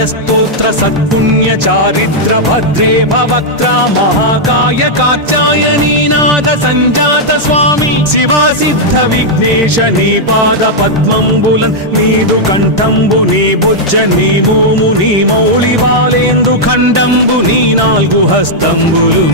स्तोत्र सत्पुण्य चारिद्र भद्रे भवक्त्रा महाकाय कात्यायनी नाद संजात स्वामी शिवा सिद्ध विघ्नेश नी पाद पद्मंबुलन नीदु कंठंबु नी बुज्ज नी भूमु नी मौళి वालेंदु खंडंबु नी नाल्गु हस्तंबुलु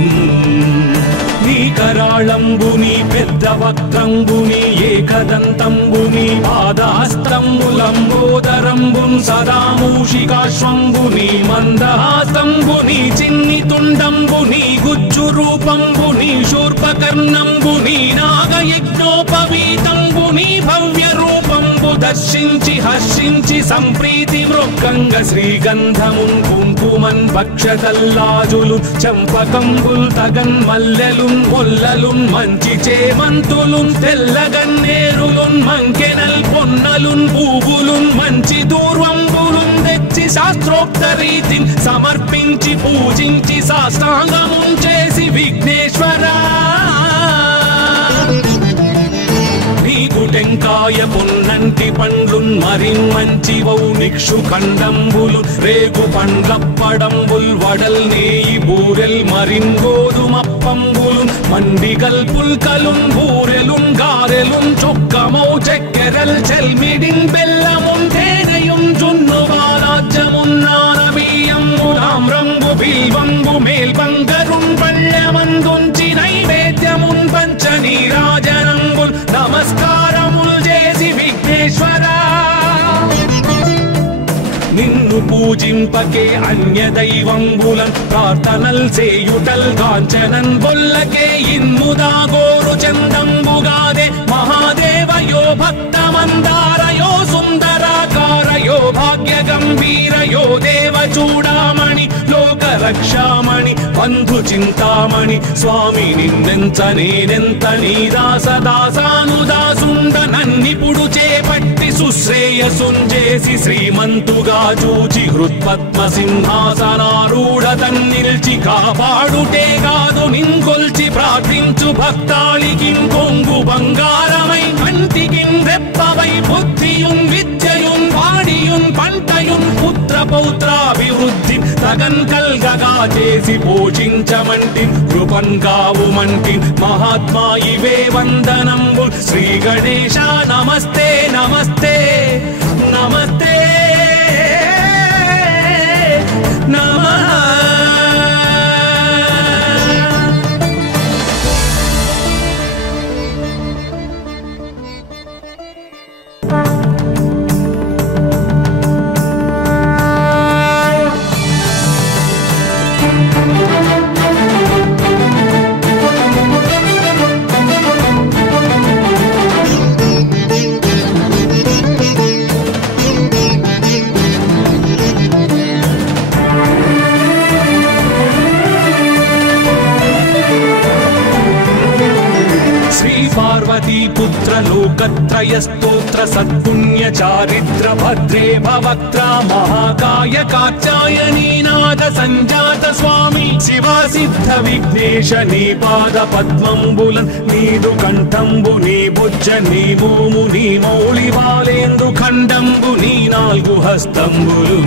నీ కరాళంబుని పెద్ద వక్త్రంబుని ఏకదంతంబుని పాదహస్తంబులంబోదరంబున్ సదా మూషికాశ్వంబుని మందహాసంబుని చిన్ని తుండంబుని గుజ్జు రూపంబుని శూర్పకర్ణంబుని నాగయజ్ఞోపవీతంబుని భవ్య రూపంబు దర్శించి హర్షించి సంప్రీతి మృక్కంగ శ్రీగంధమున్ కుంకుమన్ భక్షతల్లాజులు చంపకంబుల్ తగన్ మల్లెలు మొల్లలున్ మంచి చేమంతులున్ తెల్లగన్నేరులున్ మంకెనల్ పొన్నలున్ పూవులున్ మంచి దూర్వంబులున్ తెచ్చి శాస్త్రోక్త రీతిని సమర్పించి పూజించి సాష్టాంగమున్ చేసి విఘ్నేశ్వరా టెంకాయ పొన్నంటి పండ్లున్ మరిన్ మంచివౌ నిక్షు ఖండంబులు రేగు పండ్లప్పడంబుల్ వడల్ నేయి బూరెల్ మరిన్ గోధుమప్పంబులు మండిగల్ పుల్కలున్ బూరెలున్ గారెలున్ చొక్కమౌ చెక్కెరల్ చెల్మిడిన్ బెల్లమున్ తేనెయున్ జున్ను వారాజ్యమున్ నానబియ్యంబు తామ్రంబు బిల్వంబు మేల్బంగరున్ పళ్ళమందుంచి నైవేద్యమున్ పంచ నీరాజనంబుల్ నమస్కారముల్ చేసి విఘ్నేశ్వరా నిన్ను పూజింపకే అన్య దైవంబులన్ ప్రార్థనల్ చేయుటల్ కాంచనన్ బొల్లకే ఇన్ముదా గోరు చందంబుగాదే మహాదేవయో భక్తమందారయో సుందరాకారయో భాగ్య గంభీరయో దేవ చూడామణి లోక రక్షామణి బంధు చింతామణి స్వామి నిన్నెంత నేనెంత నీ దాసదాసానుదాసుండ నన్నిపుడు చేపట్టి సుశ్రేయసుంజేసి శ్రీమంతుగా చూచి హృత్పద్మ సింహాసనారూఢ తన్నిల్చి కాపాడుటే కాదు నింకొల్చి ప్రార్థించు భక్తాళికి కొంగు బంగారమై కంటికి రెప్పవై బుద్ధియున్ విద్యయున్ వాడియున్ పంటయున్ పుత్ర పౌత్రాభివృద్ధి తగన్ కల్గగా చేసి పోషించమంటి కృపన్ కావుమంటి మహాత్మా ఇవే వందనంబు శ్రీ గణేశ నమస్తే నమస్తే నమస్తే నమః पुत्र लोकत्रय स्तोत्र सत्पुण्य चारिद्र भद्रे भवक्त्रा महाकाय कात्यायनी नाद संजात स्वामी शिवा सिद्ध विघ्नेश नी पाद पद्मंबुलन नीदु कंठंबु नी बुज्ज नी भूमु नी मौళి वालेंदु खंडंबु नी नाल्गु हस्तंबुलु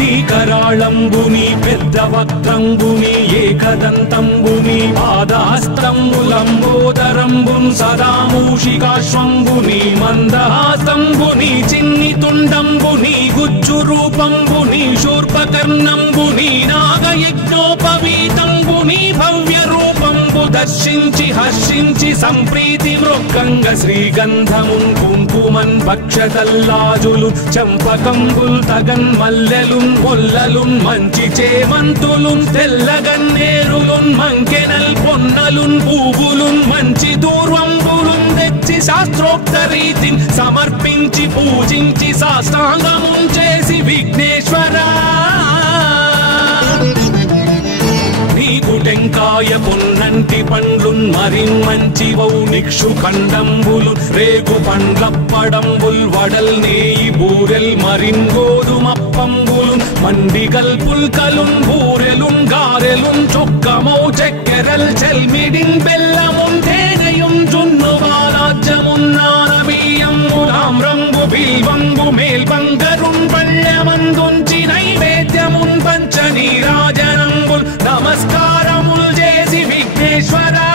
నీ కరాళంబుని పెద్ద వక్త్రంబుని ఏకదంతంబుని పాదహస్తంబులంబోదరంబున్ సదా మూషికాశ్వంబుని మందహాసంబుని చిన్ని తుండంబుని గుజ్జు రూపంబుని శూర్పకర్ణంబుని నాగయజ్ఞోపవీతంబుని భవ్య రూపంబు దర్శించి హర్షించి సంప్రీతి మృక్కంగ శ్రీగంధమున్ కుంకుమన్ భక్షతల్లాజులు చంపకంబుల్ తగన్ మల్లెలున్ మొల్లలున్ మంచి చేమంతులున్ తెల్లగన్నేరులున్ మంకెనల్ పొన్నలున్ పూవులున్ మంచి దూర్వంబులున్ తెచ్చి శాస్త్రోక్త రీతిని సమర్పించి పూజించి సాష్టాంగమున్ చేసి విఘ్నేశ్వరా టెంకాయ పొన్నంటి పండ్లున్ మరిన్ మంచివౌ నిక్షు ఖండంబులు రేగు పండ్లప్పడంబుల్ వడల్ నేయి బూరెల్ మరిన్ గోధుమప్పంబులు మండిగల్ పుల్కలున్ బూరెలున్ గారెలున్ చొక్కమౌ చెక్కెరల్ చెల్మిడిన్ బెల్లమున్ తేనెయున్ జున్ను వారాజ్యమున్ నానబియ్యంబు తామ్రంబు బిల్వంబు మేల్బంగరున్ పళ్ళమందుంచి నైవేద్యమున్ పంచ నీరాజనంబుల్ నమస్కారముల్ చేసి విఘ్నేశ్వరా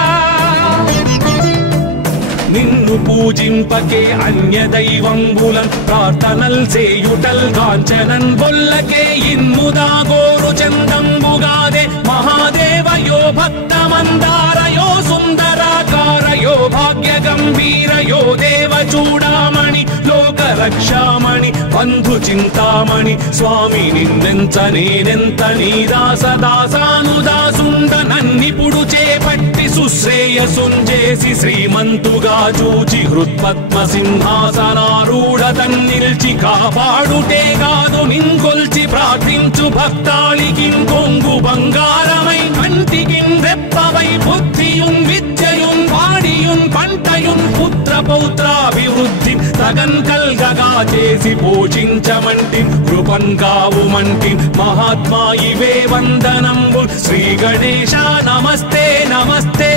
నిన్ను పూజింపకే అన్య దైవంబులన్ ప్రార్థనల్ చేయుటల్ కాంచనన్ బొల్లకే ఇన్ముదా గోరు చందంబుగాదే మహాదేవయో భక్తమందారయో సుందరాకారయో భాగ్య గంభీరయో దేవ చూడామణి లోక రక్షామణి బంధు చింతామణి స్వామి నిన్నెంత నేనెంత నీ దాసదాసానుదాసుండ నన్నిపుడు చేపట్టి సుశ్రేయసుంజేసి శ్రీమంతుగా చూచి హృత్పద్మ సింహాసనారూఢ తన్నిల్చి కాపాడుటే కాదు నింకొల్చి ప్రార్థించు భక్తాళికి కొంగు బంగారమై కంటికి రెప్పవై బుద్ధియున్ విద్యయున్ వాడియున్ పంటయున్ పుత్ర పౌత్రాభివృద్ధి తగన్ కల్గగా చేసి పోషించమంటి కృపన్ కావుమంటి మహాత్మా ఇవే వందనంబు శ్రీ గణేశ నమస్తే నమస్తే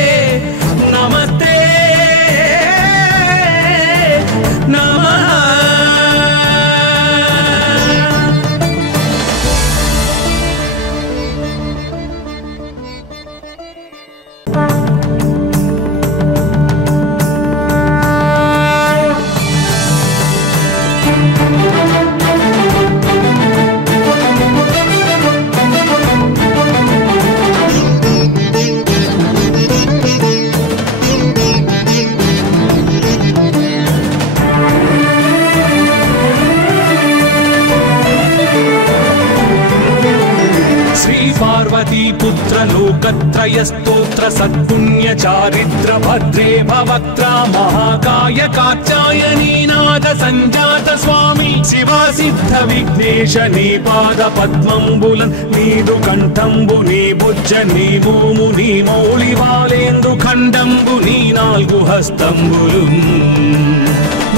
నమస్తే నమః पुत्र लोकत्रय स्तोत्र सत्पुण्य चारिद्र भद्रे भवक्त्रा महाकाय कात्यायनी नाद संजात स्वामी शिवा सिद्ध विघ्नेश नी पाद पद्मंबुलन नीदु कंठंबु नी बुज्ज नी मोमु नी मौली वालेंदु खंडंबु नी नाल्गु हस्तंबुलु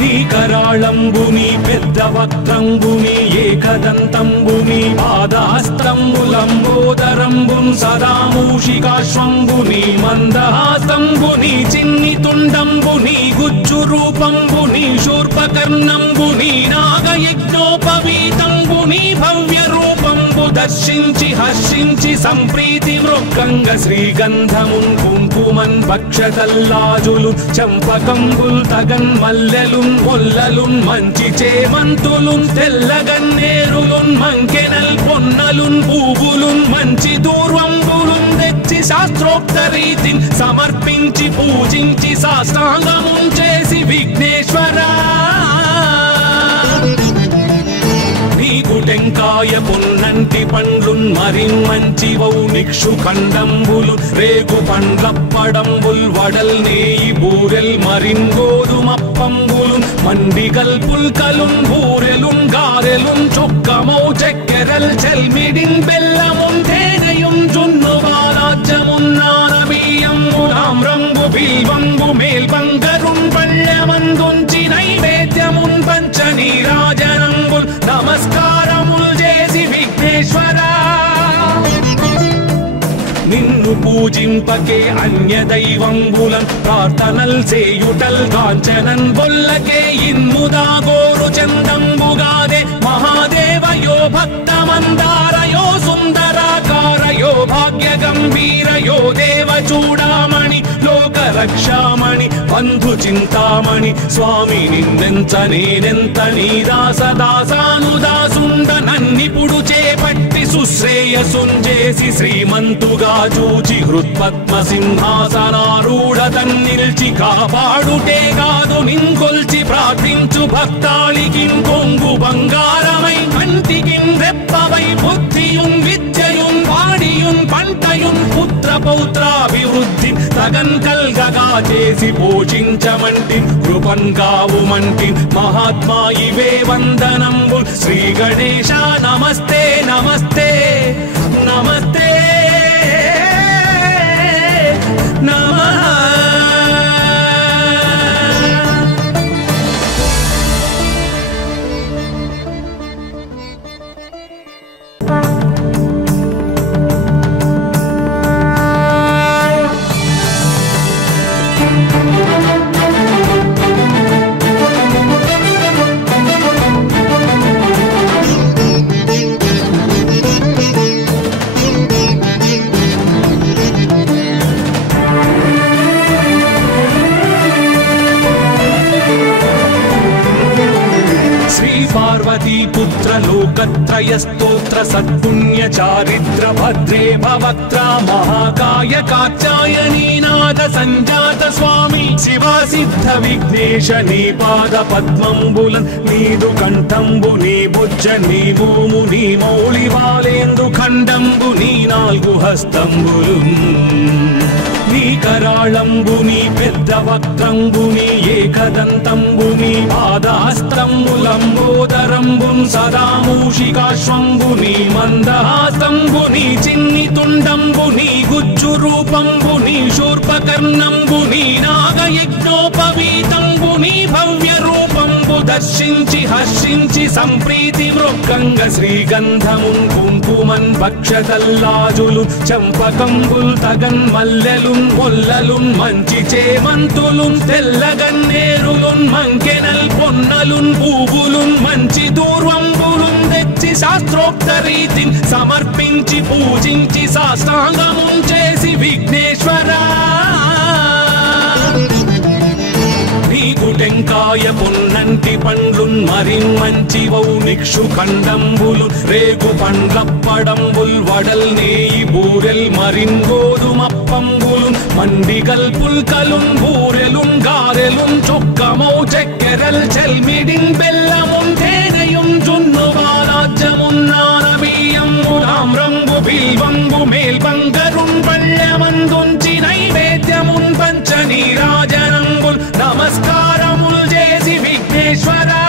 నీ కరాళంబుని పెద్ద వక్త్రంబుని ఏకదంతంబుని పాదహస్తంబులంబోదరంబున్ సదా మూషికాశ్వంబుని మందహాసంబుని చిన్ని తుండంబుని గుజ్జు రూపంబుని శూర్పకర్ణంబుని నాగయజ్ఞోపవీతంబుని భవ్య రూపంబు దర్శించి హర్షించి సంప్రీతి మృక్కంగ శ్రీగంధమున్ కుంకుమన్ భక్షతల్లాజులు చంపకంబుల్ తగన్ మల్లెలు మొల్లలున్ మంచి చేమంతులున్ తెల్లగన్నేరులున్ మంకెనల్ పొన్నలున్ పూవులున్ మంచి దూర్వంబులున్ తెచ్చి శాస్త్రోక్త రీతిని సమర్పించి పూజించి సాష్టాంగమున్ చేసి విఘ్నేశ్వరా నీకు టెంకాయ పొన్నంటి పండ్లున్ మరిన్మంచివౌ నిక్షు ఖండంబులు రేగు పండ్లప్పడంబుల్ వడల్ నేయి బూరెల్ మరిన్ గోధుమప్పంబులు మండిగల్ పుల్కలున్ బూరెలున్ గారెలున్ చొక్కమౌ చెక్కెరల్ చెల్మిడిన్ బెల్లమున్ తేనెయున్ జున్ను వాలాజ్యమున్ నానబియ్యంబు తామ్రంబు బిల్వంబు మేల్బంగరున్ పళ్ళమందుంచి నైవేద్యమున్ పంచ నీరాజనంబుల్ నమస్కారముల్ చేసి విఘ్నేశ్వరా నిన్ను పూజింపకే అన్య దైవంబులన్ ప్రార్థనల్ చేయుటల్ కాంచనన్ బొల్లకే ఇన్ముదా గోరు చందంబుగాదే మహాదేవయో భక్తమందారయో సుందరాకారయో భాగ్య గంభీరయో దేవ చూడామణి లోక రక్షామణి బంధు చింతామణి స్వామి నిన్నెంత నేనెంత నీ దాసదాసానుదాసుండ నన్నిపుడు చేపట్టి సుశ్రేయసుంజేసి శ్రీమంతుగా చూచి హృత్పద్మ సింహాసనారూఢ తన్నిల్చి కాపాడుటే కాదు నింకొల్చి ప్రార్థించు భక్తాళికి కొంగు బంగారమై కంటికి రెప్పవై బుద్ధియున్ విద్యయున్ వాడియున్ పంటయున్ పుత్ర పౌత్రాభివృద్ధి తగన్ కల్గగా చేసి పోషించమంటి కృపన్ కావుమంటి మహాత్మా ఇవే వందనంబు శ్రీ గణేశ నమస్తే నమస్తే నమస్తే నమః लोकत्रयस्तोत्र सत्पुण्य चारित्र भद्रे भवक्त्रा महाकाय कात्यायनीनाथ संजात स्वामी शिवा सिद्ध विघ्नेश नी पाद पद्मंबुलन नीदु कंठंबु नी बुज्ज नी भूमु नी मौళి वालेंदु खंडंबु नी नाल्गु हस्तंबुलु నీ కరాళంబుని పెద్ద వక్త్రంబుని ఏకదంతంబుని పాదహస్తంబులంబోదరంబున్ సదా మూషికాశ్వంబుని మందహాస్తంబుని చిన్ని తుండంబుని గుజ్జు రూపంబుని శూర్పకర్ణంబుని నాగయజ్ఞోపవీతంబుని భవ్య రూపంబు దర్శించి హర్షించి సంప్రీతి మృక్కంగ శ్రీగంధమున్ కుంకుమన్ భక్షతల్లాజులు చంపకంబుల్ తగన్ మల్లెలు మొల్లలున్ మంచి చేమంతులున్ తెల్లగన్నేరులున్ మంకెనల్ పొన్నలున్ పూవులున్ మంచి దూర్వంబులున్ తెచ్చి శాస్త్రోక్త రీతిని సమర్పించి పూజించి సాష్టాంగమున్ చేసి విఘ్నేశ్వరా నీకు టెంకాయ పొన్నంటి పండ్లున్ మరిన్ మంచి వౌనిక్షు ఖండంబులు రేగు పండ్లప్పడంబుల్ వడల్ నేయి బూరెల్ మరిన్ గోధుమప్పంబులు మండిగల్ పుల్కలున్ బూరెలున్ గారెలున్ చొక్కమౌ చెక్కెరల్ చెల్మిడిన్ బెల్లమున్ తేనెయున్ జున్ను వారాజ్యమున్ నానబియ్యంబులామ్రంబు బిల్వంబు మేల్బంగరున్ పళ్ళమందుంచి నైవేద్యమున్ పంచ నీరాజనంబుల్ నమస్కారముల్ చేసి విఘ్నేశ్వరా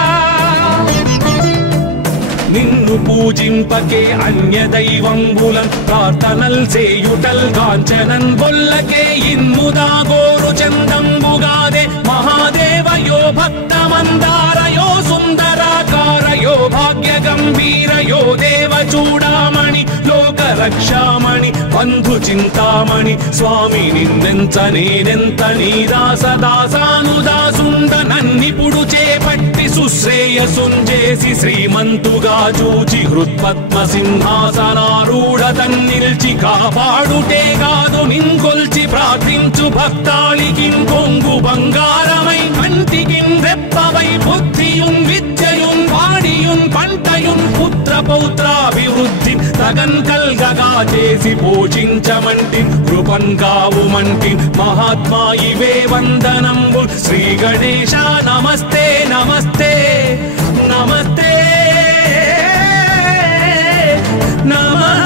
నిన్ను పూజింపకే అన్య దైవంబులన్ ప్రార్థనల్ చేయుటల్ కాంచనన్ బొల్లకే ఇన్ముదా గోరు చందంబుగాదే మహాదేవయో భక్తమందారయో సుందరాకారయో భాగ్య గంభీరయో దేవ చూడామణి లోక రక్షామణి బంధు చింతామణి స్వామి నిన్నెంత నేనెంత నీ దాసదాసానుదాసుండ నన్నిపుడు చేపట్టి సుశ్రేయసుంజేసి శ్రీమంతుగా చూచి హృత్పద్మ సింహాసనారూఢ తన్నిల్చి కాపాడుటే కాదు నింకొల్చి ప్రార్థించు భక్తాళికిం కొంగు బంగారమై కంటికిం రెప్పవై బుద్ధియున్ విద్యయున్ వాడియున్ పంటయున్ పుత్ర పౌత్రాభివృద్ధి తగన్ కల్గగా చేసి పోషించమంటి కృపన్ కావుమంటి మహాత్మా ఇవే వందనంబు శ్రీ గణేశ నమస్తే నమస్తే నమస్తే నమః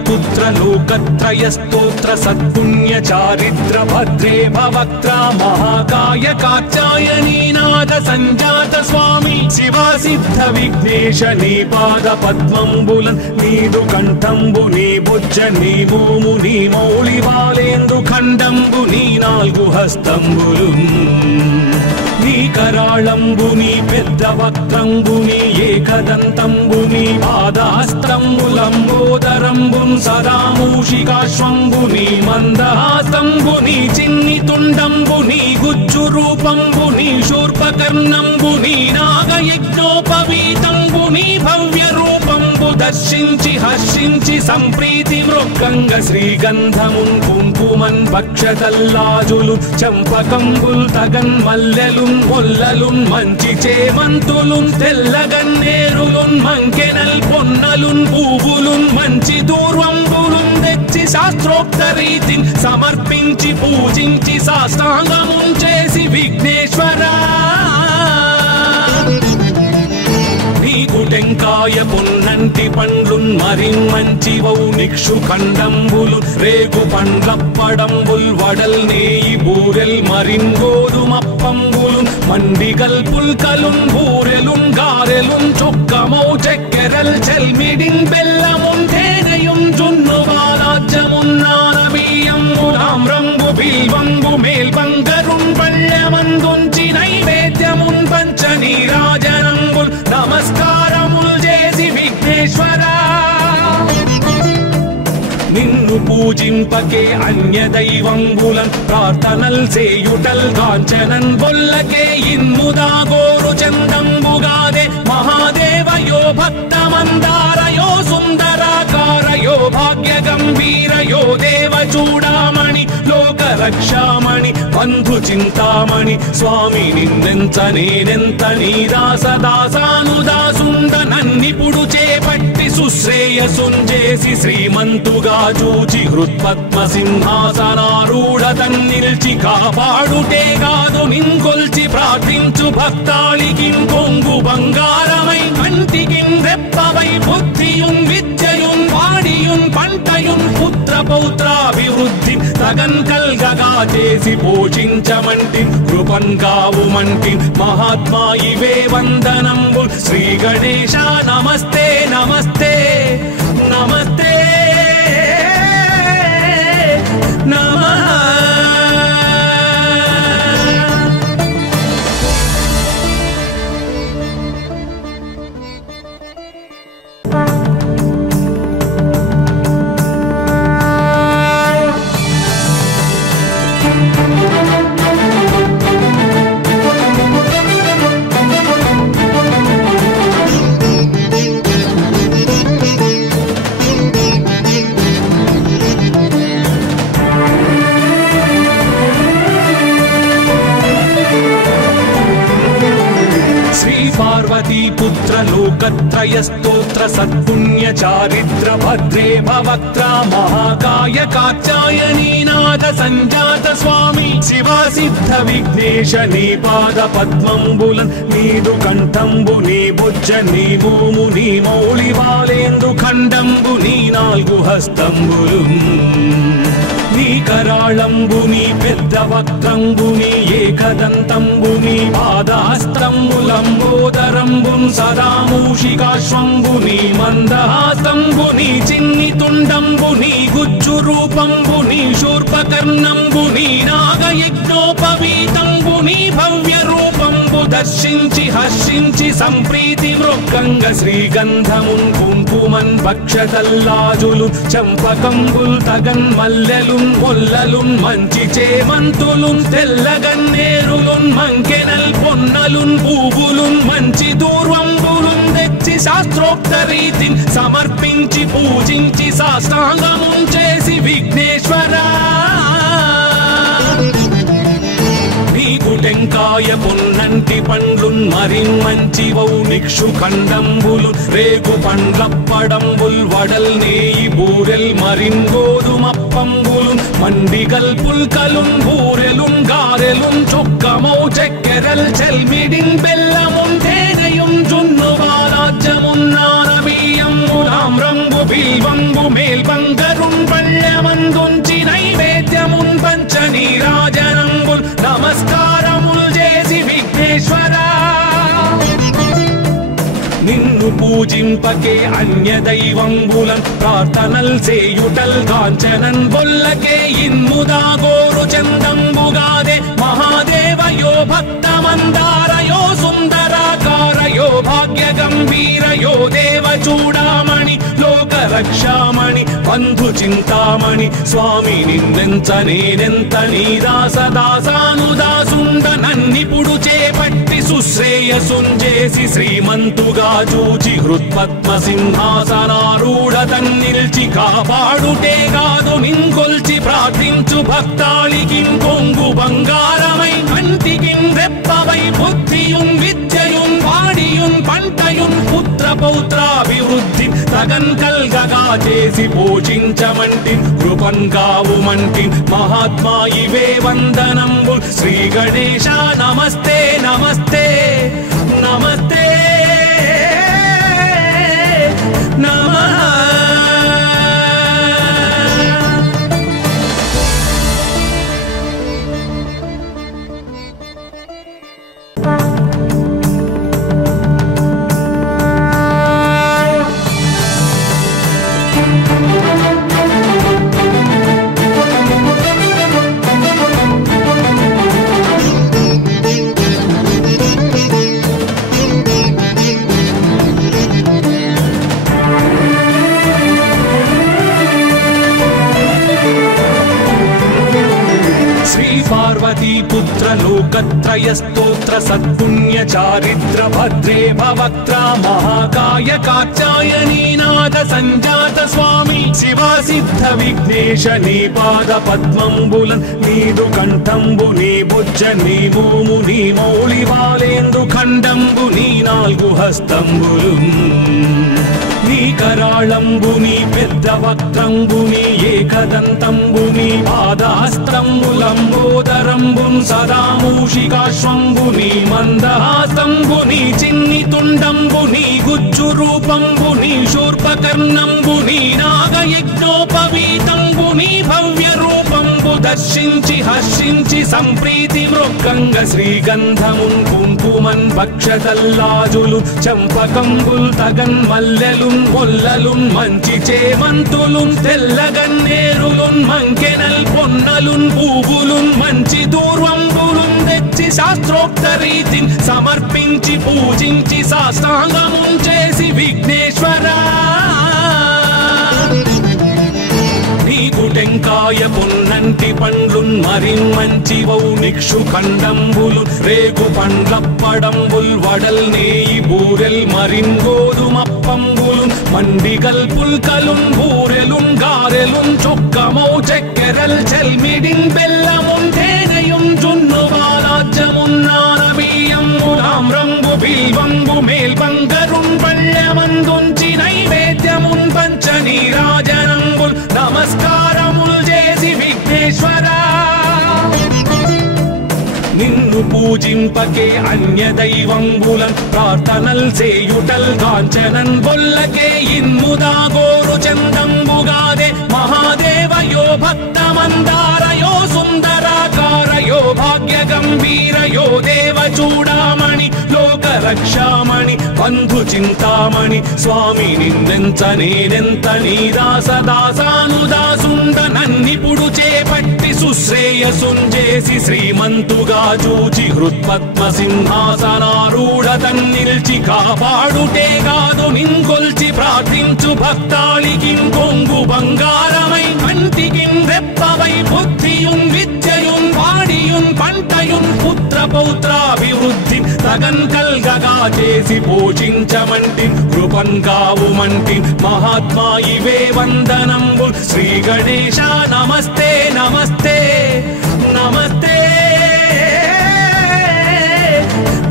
पुत्र लोकत्रयस्तोत्र सत्पुण्य चारित्र भद्रे भवक्त्रा महाकाय कात्यायनीनाथ संजात स्वामी शिवा सिद्ध विघ्नेश नी पाद पद्मंबुलन नीदु कंठंबु नी बुज्ज नी भूमु नी मौళి वालेंदु खंडंबु नी नाल्गु हस्तंबुलु నీ కరాళంబుని పెద్ద వక్త్రంబుని ఏకదంతంబుని పాదహస్తంబులంబోదరంబున్ సదా మూషికాశ్వంబుని మందహాస్తంబుని చిన్ని తుండంబుని గుజ్జు రూపంబుని శూర్పకర్ణంబుని నాగయజ్ఞోపవీతంబుని భవ్య రూపంబు దర్శించి హర్షించి సంప్రీతి మృక్కంగ శ్రీగంధమున్ కుంకుమన్ భక్షతల్లాజులు చంపకంబుల్ తగన్ మల్లెలు మొల్లలున్ మంచి చేమంతులున్ తెల్లగన్నేరులున్ మంకెనల్ పొన్నలున్ పూవులున్ మంచి దూర్వంబులున్ తెచ్చి శాస్త్రోక్త రీతిని సమర్పించి పూజించి సాష్టాంగమున్ చేసి విఘ్నేశ్వరా నీకు టెంకాయ పొన్నంటి పండ్లున్ మరిన్ మంచి వౌనిక్షు ఖండంబులు రేగు పండ్లప్పడంబుల్ వడల్ నేయి బూరెల్ మరిన్ గోధుమప్పంబులు మండిగల్ పుల్కలున్ బూరెలున్ గారెలున్ చొక్కమౌ చెక్కెరల్ చెల్మిడిన్ బెల్లమున్ తేనెయున్ జున్ను వారాజ్యమున్ నానబియ్యంబులామ్రంబు బిల్వంబు మేల్బంగరున్ పళ్ళమందు నీరాజనంబుల్ నమస్కారముల్ చేసి విఘ్నేశ్వరా నిన్ను పూజింపకే అన్య దైవంబులన్ ప్రార్థనల్ చేయుటల్ కాంచనన్ బొల్లకే ఇన్ముదా గోరు చందంబుగాదే మహాదేవయో భక్తమందారయో సుందరాకారయో భాగ్య గంభీరయో దేవ చూడామణి లోక రక్షామణి బంధు చింతామణి స్వామి నిన్నెంత నేనెంత నీ దాసదాసానుదాసుండ నన్నిపుడు చేపట్టి సుశ్రేయసుంజేసి శ్రీమంతుగా చూచి హృత్పద్మ సింహాసనారూఢ తన్నిల్చి కాపాడుటే కాదు నింకొల్చి ప్రార్థించు భక్తాళికి కొంగు బంగారమై కంటికి రెప్పవై బుద్ధియున్ విద్యయున్ వాడియున్ పంటయున్ పుత్ర పౌత్రాభివృద్ధి తగన్ కల్గగా చేసి పోషించమంటి కృపన్ కావుమంటి మహాత్మా ఇవే వందనంబు శ్రీ గణేశ నమస్తే నమస్తే నమస్తే నమః पुत्र लोकत्रय स्तोत्र सत्पुण्य चारित्र भद्रे भवक्त्र महाकाय कात्यायनी नाथ संजात स्वामी शिवा सिद्ध विघ्नेश नी पाद पद्मंबुलन् नीदु कंठंबु नी बुज्ज नी भूमु नी मौळि वालेंदु खंडंबु नी नाल्गु हस्तंबुलुन् నీ కరాళంబుని పెద్ద వక్త్రంబుని ఏకదంతంబుని పాదహస్తంబులంబోదరంబున్ సదా మూషికాశ్వంబుని మందహాస్తంబుని చిన్ని తుండంబుని గుజ్జు రూపంబుని శూర్పకర్ణంబుని నాగయజ్ఞోపవీతంబుని భవ్య రూపంబు దర్శించి హర్షించి సంప్రీతి మృక్కంగ శ్రీగంధమున్ కుంకుమన్ భక్షతల్లాజులు చంపకంబుల్ తగన్ మల్లెలున్ మొల్లలున్ మంచి చేమంతులున్ తెల్లగన్నేరులున్ మంకెనల్ పొన్నలున్ పూవులున్ మంచి దూర్వంబులున్ తెచ్చి శాస్త్రోక్త రీతిని సమర్పించి పూజించి సాష్టాంగమున్ చేసి విఘ్నేశ్వరా నీకు టెంకాయ పొన్నంటి పండ్లున్ మరిన్మంచివౌ నిక్షు ఖండంబులు రేగు పండ్లప్పడంబుల్ వడల్ నేయి బూరెల్ మరిన్ గోధుమప్పంబులు మండిగల్ పుల్కలున్ బూరెలున్ గారెలున్ చొక్కమౌ చెక్కెరల్ చెల్మిడిన్ బెల్లమున్ తేనెయున్ జున్ను వారాజ్యమున్ నానబియ్యంబులామ్రంబు బిల్వంబు మేల్బంగరున్ పళ్ళమందుంచి నైవేద్యమున్ పంచ నీరాజనంబుల్ నమస్కారముల్ చేసి విఘ్నేశ్వరా నిన్ను పూజింపకే అన్య దైవంబులన్ ప్రార్థనల్ చేయుటల్ కాంచనన్ బొల్లకే ఇన్ముదా గోరు చందంబుగాదే మహాదేవయో భక్తమందారయో సుందరాకారయో భాగ్య గంభీరయో దేవ చూడామణి లోక రక్షామణి బంధు చింతామణి స్వామి నిన్నెంత నేనెంత నీ దాసదాసానుదాసుండ నన్నిపుడు చేపట్టి సుశ్రేయసుంజేసి శ్రీమంతుగా చూచి హృత్పద్మ సింహాసనారూఢ తన్నిల్చి కాపాడుటే కాదు నింకొల్చి ప్రార్థించు భక్తాళికి కొంగు బంగారమై కంటికి రెప్పవై బుద్ధియున్ విద్యయున్ వాడియున్ పంటయున్ పుత్ర పౌత్రాభివృద్ధి తగన్ కల్గగా చేసి పోషించమంటి కృపన్ కావుమంటి మహాత్మా ఇవే వందనంబు శ్రీ గణేశ నమస్తే నమస్తే నమస్తే నమః లోకత్రయ స్తోత్ర సత్పుణ్య చారిత్ర భద్రే భవక్త్రా మహాకాయ కాత్యాయనీనాథ సంజాత స్వామి శివా సిద్ధ విఘ్నేశ నీ పాద పద్మంబులన్ నీదు కంఠంబు నీ బుజ్జ నీ మోము నీ మౌళి వాలేందు ఖండంబు నీ నాలుగు హస్తంబులు నీ కరాళంబు నీ పెద్ద వక్త్రంబు నీ ఏకదంతంబు నీ పాదహస్తంబులంబోదరంబు సదా మూషికాశ్వంబు నీ మందహాసంబు నీ చిన్ని తుండంబు నీ గుజ్జు రూపంబు నీ శూర్పకర్ణంబు నీ నాగయజ్ఞోపవీతంబు నీ భవ్య రూపంబు దర్శించి హర్షించి సంప్రీతి మృక్కంగ శ్రీగంధమున్ కుంకుమన్ భక్షతల్లాజులు చంపకంబుల్ తగన్ మల్లెలున్ మొల్లలున్ మంచి చేమంతులున్ తెల్లగన్నేరులున్ మంకెనల్ పొన్నలున్ పూవులున్ మంచి దూర్వంబులున్ తెచ్చి శాస్త్రోక్త రీతిని సమర్పించి పూజించి సాష్టాంగమున్ చేసి విఘ్నేశ్వరా నీకు టెంకాయ పొన్నంటి పండ్లున్ మరిన్మంచివౌ నిక్షు ఖండంబులు రేగు పండ్లప్పడంబుల్ వడల్ నేయి బూరెల్ మరిన్ గోధుమప్పంబులు మండిగల్ పుల్కలున్ బూరెలున్ గారెలున్ చొక్కమౌ చెక్కెరల్ చెల్మిడిన్ బెల్లమున్ తేనెయున్ జున్ను వాలాజ్యమున్ నానబియ్యంబు తామ్రంబు బిల్వంబు మేల్బంగరున్ పళ్ళెమందుంచి నైవేద్యమున్ పంచ నీరాజనంబుల్ నమస్కారముల్ చేసి విఘ్నేశ్వరా నిన్ను పూజింపకే అన్య దైవంబులన్ ప్రార్థనల్ సేయుటల్ కాంచనన్ బొల్లకే ఇన్ముదా గోరు చందంబుగాదే మహాదేవయో భక్తమందారయో సుందరాకారయో భాగ్య గంభీరయో దేవ చూడామణి లోక రక్షామణి బంధు చింతామణి స్వామి నిన్నెంత నేనెంత నీ దాసదాసానుదాసుండ నన్నిపుడు చేపట్టి సుశ్రేయసుంజేసి శ్రీమంతుగా చూచి హృత్పద్మ సింహాసనారూఢ తన్నిల్చి కాపాడుటే కాదు నింకొల్చి ప్రార్థించు భక్తాళికి కొంగు బంగారమై కంటికి రెప్పవై బుద్ధియున్ విద్యయున్ వాడియున్ పంటయున్ పుత్ర పౌత్రాభివృద్ధి తగన్ కల్గగా చేసి పోషించమంటి కృపన్ కావుమంటి మహాత్మా ఇవే వందనంబు శ్రీ గణేశ నమస్తే నమస్తే నమస్తే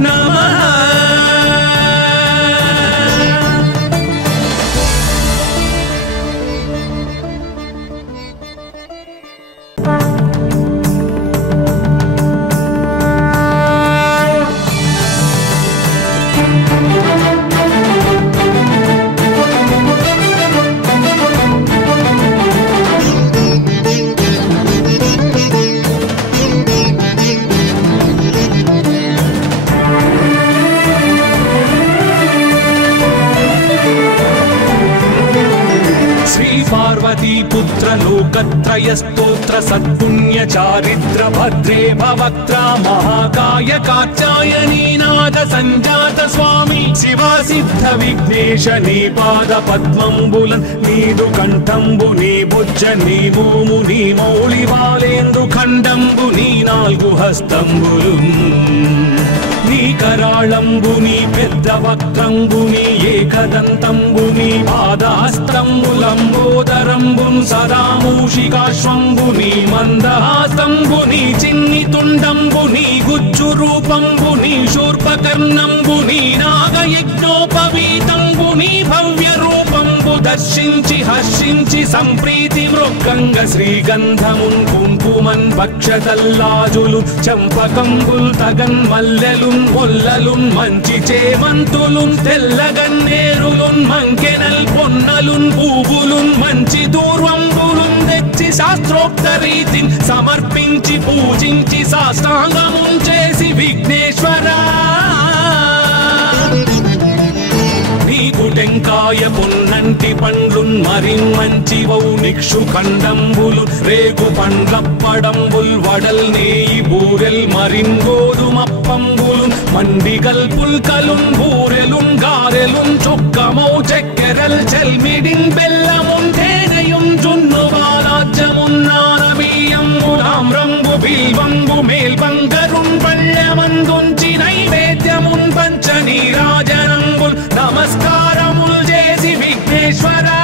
నమః पुत्र लोकत्रय स्तोत्र सत्पुण्य चारित्र भद्रे भवक्त्रा महाकाय कात्यायनीनाथ संजात स्वामी शिवा सिद्ध विघ्नेश नी पाद पद्मंबुलन नीदु कंठंबु नी बुज्ज नी मोमु नी मौळि वालेंदु खंडंबु नी नाल्गु हस्तंबुलु నీ కరాళంబు నీ పెద్ద వక్త్రంబు నీ ఏకదంతంబు నీ పాదహస్తంబులంబోదరంబు సదా మూషికాశ్వంబు నీ మందహాసంబు నీ చిన్ని తుండంబు నీ గుజ్జు రూపంబు నీ శూర్పకర్ణంబు నీ నాగయజ్ఞోపవీతంబు నీ భవ్య రూపంబు దర్శించి హర్షించి సంప్రీతి మృక్కంగ శ్రీగంధమున్ కుంకుమన్ భక్షతల్లాజులు చంపకంబుల్ తగన్ మల్లెలున్ మొల్లలున్ మంచి చేమంతులున్ తెల్లగన్నేరులున్ మంకెనల్ పొన్నలున్ పూవులున్ మంచి దూర్వంబులున్ తెచ్చి శాస్త్రోక్త రీతిని సమర్పించి పూజించి సాష్టాంగమున్ చేసి విఘ్నేశ్వరా నీకు టెంకాయ పొన్నంటి పండ్లున్ మరిన్మంచివౌ నిక్షు ఖండంబులు రేగు పండ్లప్పడంబుల్ వడల్ నేయి బూరెల్ మరిన్ గోధుమప్పంబులు మండిగల్ పుల్కలున్ బూరెలున్ గారెలున్ చొక్కమౌ చెక్కెరల్ చెల్మిడిన్ బెల్లమున్ తేనెయున్ జున్ను వాలాజ్యమున్ నానబియ్యంబు తామ్రంబు బిల్వంబు మేల్బంగరున్ పళ్ళ నమస్కారముల్ చేసి విఘ్నేశ్వరా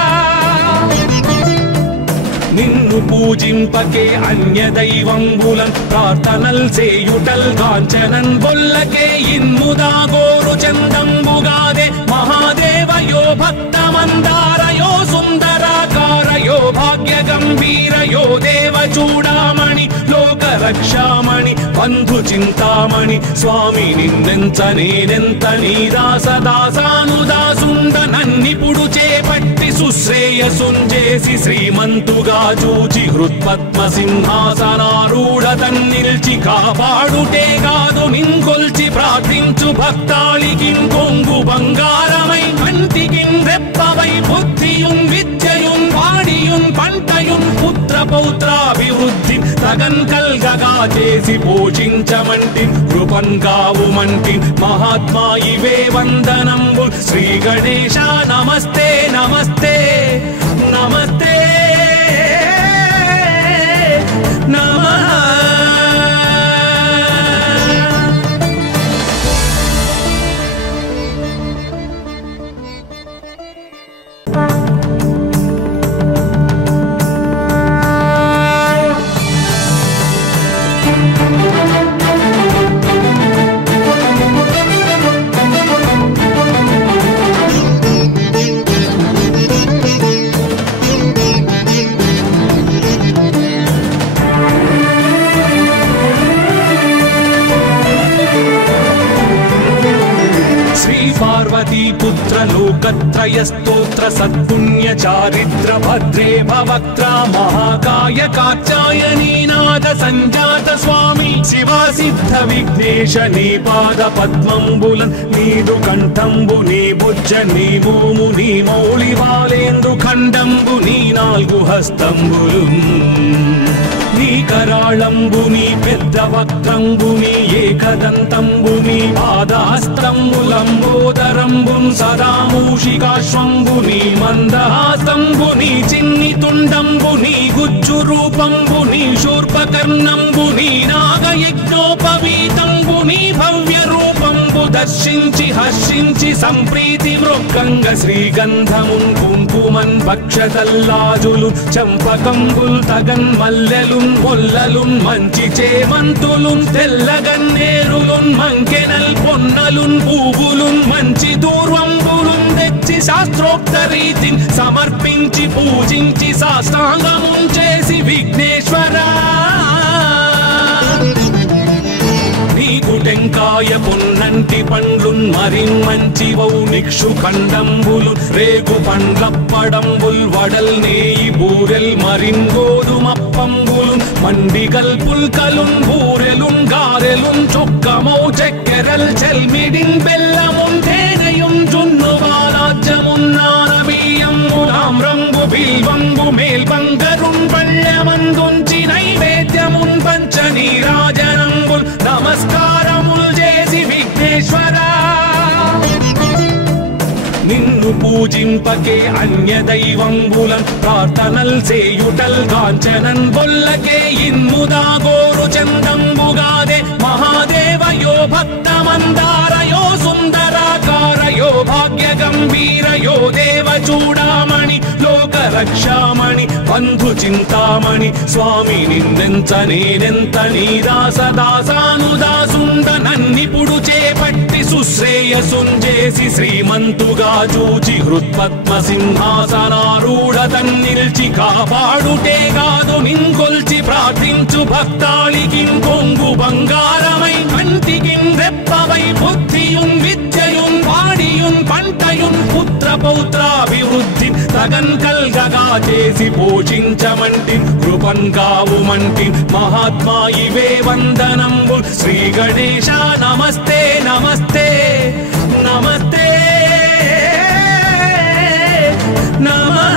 నిన్ను పూజింపకే అన్య దైవంబులన్ ప్రార్థనల్ చేయుటల్ కాంచనన్ బొల్లకే ఇన్ముదా గోరు చందంబుగాదే మహాదేవయో భక్తమందారయో సుందరాకారయో భాగ్య గంభీరయో దేవ చూడామణి లోక రక్షామణి బంధు చింతామణి స్వామి నిన్నెంత నేనెంత నీ దాసదాసానుదాసుండ నన్నిపుడు చేపట్టి సుశ్రేయసుంజేసి శ్రీమంతుగా చూచి హృత్పద్మ సింహాసనారూఢ తన్నిల్చి కాపాడుటే కాదు నింకొల్చి ప్రార్థించు భక్తాళికిం కొంగు బంగారమై కంటికిం రెప్పవై బుద్ధియుం విద్యయుం వాడియుం పంటయుం పుత్ర పౌత్రాభివృద్ధి తగన్ కల్గగా చేసి పోషించమంటి కృపన్ కావుమంటి మహాత్మా ఇవే వందనంబు శ్రీ గణేశ నమస్తే నమస్తే నమస్తే నమః पुत्र लोकत्रय स्तोत्र सत्पुण्य चारित्र भद्रे भवक्त्रा महाकाय कात्यायनी नाद संजात स्वामी शिवा सिद्ध विघ्नेश नी पाद पद्मंबुलन नीदु कंठंबु नी बुज्ज नी भूमु नी मौली वालेंदु खंडंबु नी नाल्गु हस्तंबुलु నీ కరాళంబుని పెద్ద వక్త్రంబుని ఏకదంతంబుని పాదహస్తంబులంబోదరంబున్ సదా మూషికాశ్వంబుని మందహాస్తంబుని చిన్ని తుండంబుని గుజ్జు రూపంబుని శూర్పకర్ణంబుని నాగయజ్ఞోపవీతంబుని భవ్య రూపంబు దర్శించి హర్షించి సంప్రీతి మృక్కంగ శ్రీగంధమున్ కుంకుమన్ భక్షతల్లాజులు చంపకంబుల్ తగన్ మల్లెలు మొల్లలున్ మంచి చేమంతులున్ తెల్లగన్నేరులున్ మంకెనల్ పొన్నలున్ పూవులున్ మంచి దూర్వంబులున్ తెచ్చి శాస్త్రోక్త రీతిని సమర్పించి పూజించి సాష్టాంగమున్ చేసి విఘ్నేశ్వరా నీకు టెంకాయ పొన్నంటి పండ్లున్ మరిన్మంచివౌ నిక్షు ఖండంబులు రేగు పండ్లప్పడంబుల్ వడల్ నేయి బూరెల్ మరిన్ గోధుమప్పంబులు మండిగల్ పుల్కలున్ బూరెలున్ గారెలున్ చొక్కమౌ చక్కెరల్ చెల్మిడిన్ బెల్లమున్ తేనెయున్ జున్ను వాలాజ్యమున్ నానబియ్యంబులామ్రంబు బిల్వంబు మేల్బంగరున్ పళ్ళమందుంచి నైవేద్యమున్ పంచ నీరాజనంబుల్ నమస్కారముల్ చేసి విఘ్నేశ్వరా నిన్ను పూజింపకే అన్య దైవంబులన్ ప్రార్థనల్ చేయుటల్ కాంచనన్ బొల్లకే ఇన్ముదా గోరు చందంబుగాదే మహాదేవయో భక్తమందారయో సుందరాకారయో భాగ్య గంభీరయో దేవ చూడామణి లోక రక్షామణి బంధు చింతామణి స్వామి నిన్నెంత నేనెంత నీ దాసదాసానుదాసుండ నన్నిపుడు చేపట్టి సుశ్రేయసుంజేసి శ్రీమంతుగా చూచి హృత్పద్మ సింహాసనారూఢ తన్నిల్చి కాపాడుటే కాదు నింకొల్చి ప్రార్థించు భక్తాళికిం కొంగు బంగారమై కంటికిం రెప్పవై బుద్ధియుం విద్యయుం వాడియుం పంటయుం పుత్ర పౌత్రాభివృద్ధి తగన్ కల్గగా చేసి పోషించమంటి కృపన్ కావుమంటి మహాత్మా ఇవే వందనంబు శ్రీ గణేశ నమస్తే నమస్తే నమస్తే నమః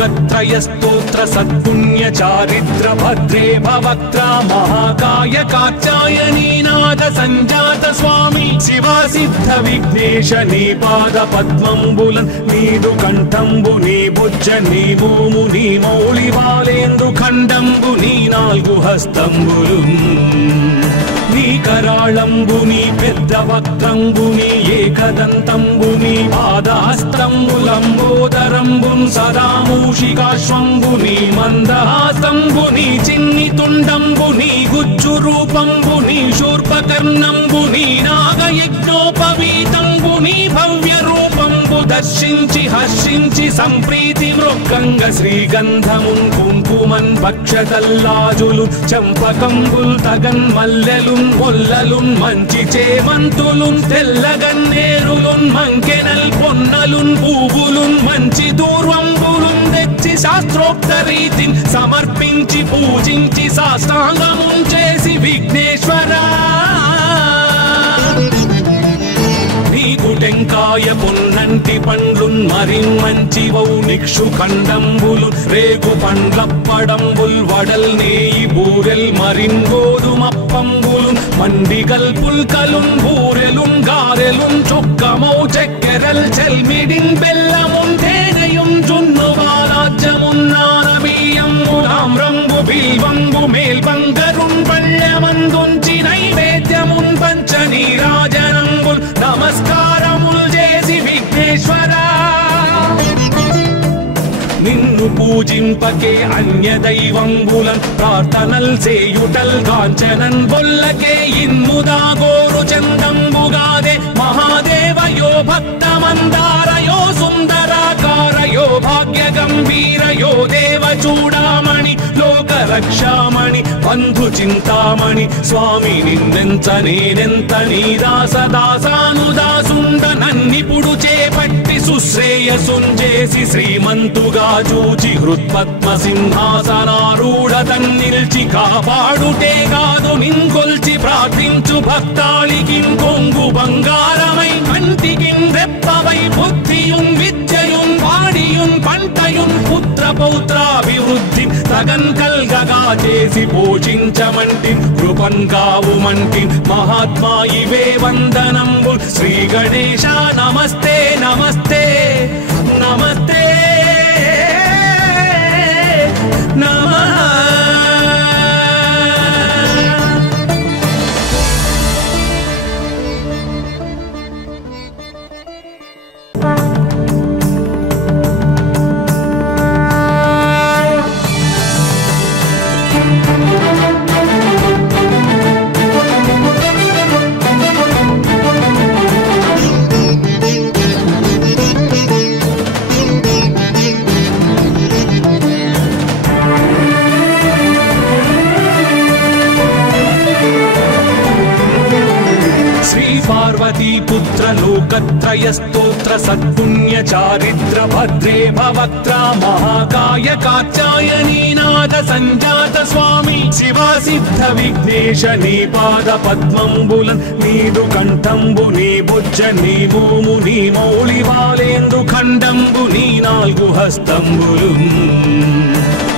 లోకత్రయ స్తోత్ర సత్పుణ్య చారిత్ర భద్రే భవక్త్ర మహాకాయ కాత్యాయనీనాథ సంజాత స్వామి శివా సిద్ధ విఘ్నేశ నీ పాద పద్మంబులన్ నీదు కంఠంబు నీ బుజ్జ నీ భూము నీ మౌళి బాలేందు ఖండంబు నీ నాలుగు హస్తంబులు నీ కరాళంబు నీ పెద్ద వక్త్రంబు నీ ఏకదంతంబు నీ పాదహస్తంబులంబోదరంబున్ సదా మూషికాశ్వంబు నీ మందహాస్తంబు నీ చిన్ని తుండంబు నీ గుజ్జు రూపంబు నీ శూర్పకర్ణంబు నీ నాగయజ్ఞోపవీతంబు నీ భవ్య రూపంబు దర్శించి హర్షించి సంప్రీతి మృక్కంగ శ్రీగంధమున్ కుంకుమన్ భక్షతల్లాజులు చంపకంబుల్ తగన్ మల్లెలున్ మొల్లలున్ మంచి చేమంతులున్ తెల్లగన్నేరులున్ మంకెనల్ పొన్నలున్ పూవులున్ మంచి దూర్వంబులున్ తెచ్చి శాస్త్రోక్త రీతిని సమర్పించి పూజించి సాష్టాంగమున్ చేసి విఘ్నేశ్వరా టెంకాయ పొన్నంటి పండ్లున్ మరిన్ మంచి వౌ నిక్షు ఖండంబులు రేగు పండ్లప్పడంబుల్ వడల్ నేయి బూరెల్ మరిన్ గోధుమప్పంబులు మండిగల్ పుల్కలున్ బూరెలున్ గారెలున్ చొక్కమౌ చక్కెరల్ చెల్మిడిన్ బెల్లమున్ తేనెయున్ జున్ను బాలాజ్యమున్ నానబియ్యంబులామ్రంబు బిల్వంబు మేల్బంగరున్ పళ్ళమందుంచి నైవేద్యమున్ పంచ నీరాజనంబుల్ నమస్కారముల్ చేసి విఘ్నేశ్వరా నిన్ను పూజింపకే అన్య దైవంబులన్ ప్రార్థనల్ చేయుటల్ కాంచనన్ బొల్లకే ఇన్ముదా గోరు చందంబుగాదే మహాదేవయో భక్తమందారయో సుందరాకారయో భాగ్య గంభీరయో దేవ చూడామణి లోక రక్షామణి బంధు చింతామణి స్వామి నిన్నెంత నేనెంత నీ దాసదాసానుదాసుండ నన్నిపుడు చేపట్టి సుశ్రేయసుంజేసి శ్రీమంతుగా చూచి హృత్పద్మ సింహాసనారూఢ తన్నిల్చి కాపాడుటే కాదు నింకొల్చి ప్రార్థించు భక్తాళికిన్ కొంగు బంగారమై కంటికిన్ రెప్పవై బుద్ధియున్ విద్యయున్ వాడియున్ పంటయున్ పుత్ర పౌత్రాభివృద్ధి తగన్ కల్గగా చేసి పోషించమంటి కృపన్ కావుమంటి మహాత్మా ఇవే వందనంబు శ్రీ గణేశ నమస్తే నమస్తే నమస్తే నమః पुत्र लोकत्रय स्तोत्र सत्पुण्य चारित्र भद्रे भवक्त्र महाकाय कात्यायनीनाथ संजात स्वामी शिवा सिद्ध विघ्नेश नी पाद पद्मंबुलन् नीदु कंठंबु नी बुज्ज नी भूमु नी मौळि बालेंदु खंडंबु नी नाल्गु हस्तंबुलु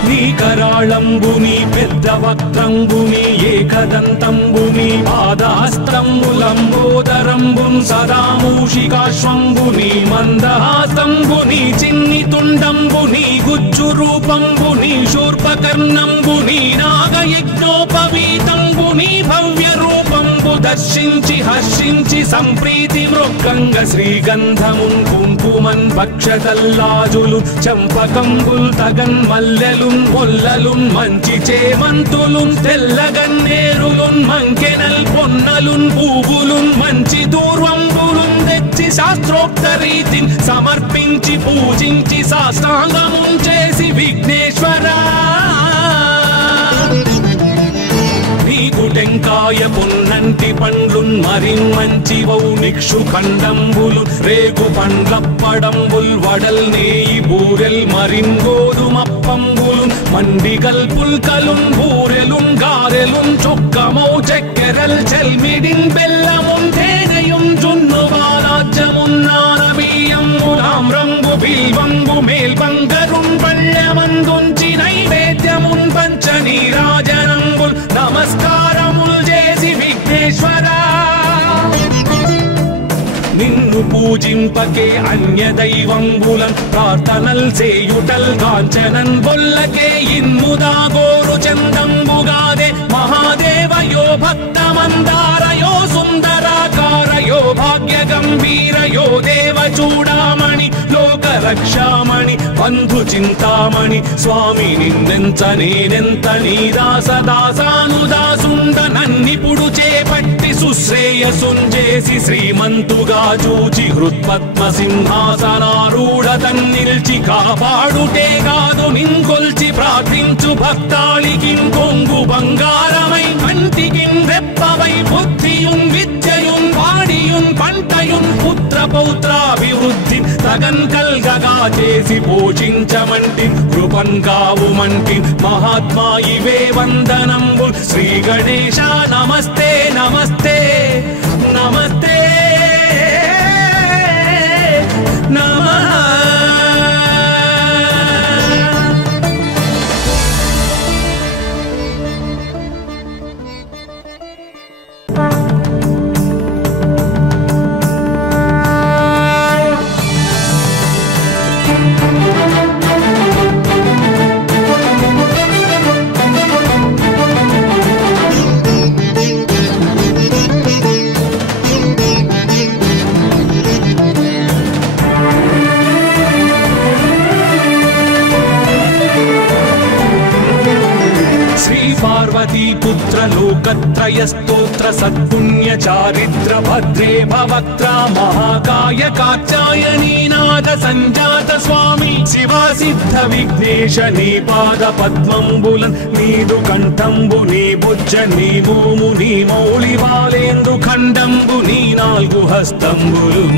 నీ కరాళంబు నీ పెద్ద వక్త్రంబు నీ ఏకదంతంబు నీ పాదహస్తంబులంబోదరంబున్ సదా మూషికాశ్వంబు నీ మందహాస్తంబు నీ చిన్ని తుండంబు నీ గుజ్జు రూపంబు నీ శూర్పకర్ణంబు నీ నాగయజ్ఞోపవీతంబు నీ భవ్య రూపంబు దర్శించి హర్షించి సంప్రీతి మృక్కంగ శ్రీగంధమున్ కుంకుమన్ భక్షతల్లాజులు చంపకంబుల్ తగన్ మల్లెలున్ మొల్లలున్ మంచి చేమంతులున్ తెల్లగన్నేరులున్ మంకెనల్ పొన్నలున్ పూవులున్ మంచి దూర్వంబులున్ తెచ్చి శాస్త్రోక్త రీతిని సమర్పించి పూజించి సాష్టాంగమున్ చేసి విఘ్నేశ్వరా టెంకాయ పొన్నంటి పండ్లున్ మరిన్ మంచి వౌ నిక్షు ఖండంబులు రేగు పండ్లప్పడంబుల్ వడల్ నేయి బూరెల్ మరిన్ గోధుమప్పంబులు మండిగల్ పుల్కలున్ బూరెలున్ గారెలున్ చొక్కమౌ చక్కెరల్ చెల్మిడిన్ బెల్లమున్ తేనెయున్ జున్ను బాలాజ్యమున్ నానబియ్యంబులామ్రంబు బిల్వంబు మేల్బంగరున్ పళ్ళె నమస్కారముల్ చేసి విఘ్నేశ్వరా నిన్ను పూజింపకే అన్య దైవంబులన్ ప్రార్థనల్ చేయుటల్ కాంచనన్ బొల్లకే ఇన్ముదా గోరు చందంబుగాదే మహాదేవయో భక్తమందారయో సుందరాకారయో భాగ్య గంభీరయో దేవ చూడామణి లోక రక్షామణి బంధు చింతామణి స్వామి నిన్నెంత నేనెంత నీ దాసదాసానుదాసుండ నన్నిపుడు చేపట్టి సుశ్రేయసుంజేసి శ్రీమంతుగా చూచి హృత్పద్మ సింహాసనారూఢ తన్నిల్చి కాపాడుటే కాదు నింకొల్చి ప్రార్థించు భక్తాళికి కొంగు బంగారమై కంటికిన్ రెప్పవై బుద్ధియున్ విద్యయున్ వాడియున్ పంటయున్ పుత్ర పౌత్రాభివృద్ధి తగన్ కల్గగా చేసి పోషించమంటి కృపన్ కావుమంటి మహాత్మా ఇవే వందనంబు శ్రీ గణేశ నమస్తే నమస్తే నమస్తే నమః पुत्र लोकत्रय स्तोत्र सत्पुण्य चारित्र भद्रे भवक्त्रा महाकाय कात्यायनी नाद संजात स्वामी शिवा सिद्ध विघ्नेश नी पाद पद्मंबुलन नीदु कंठंबु नी बुज्ज नी भूमु नी मौळि बालेंदु खंडंबु नी नाल्गु हस्तंबुलुन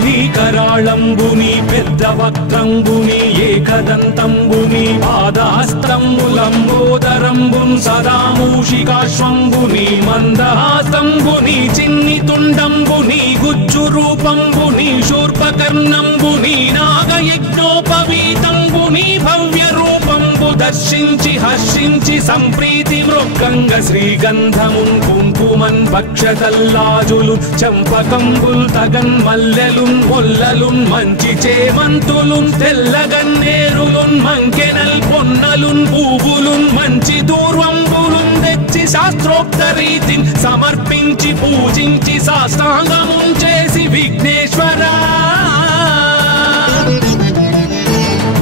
నీ కరాళంబుని పెద్ద వక్త్రంబుని ఏకదంతంబుని పాదహస్తంబులంబోదరంబున్ సదా మూషికాశ్వంబుని మందహాసంబుని చిన్ని తుండంబుని గుజ్జు రూపంబుని శూర్పకర్ణంబుని నాగయజ్ఞోపవీతంబుని భవ్య రూపంబు దర్శించి హర్షించి సంప్రీతి మృక్కంగ శ్రీగంధమున్ కుంకుమన్ భక్షతల్లాజులు చంపకంబుల్ తగన్ మల్లెలున్ మొల్లలున్ మంచి చేమంతులున్ తెల్లగన్నేరులున్ మంకెనల్ పొన్నలున్ పువ్వులున్ మంచి దూర్వంబులున్ తెచ్చి శాస్త్రోక్త రీతిని సమర్పించి పూజించి సాష్టాంగమున్ చేసి విఘ్నేశ్వరా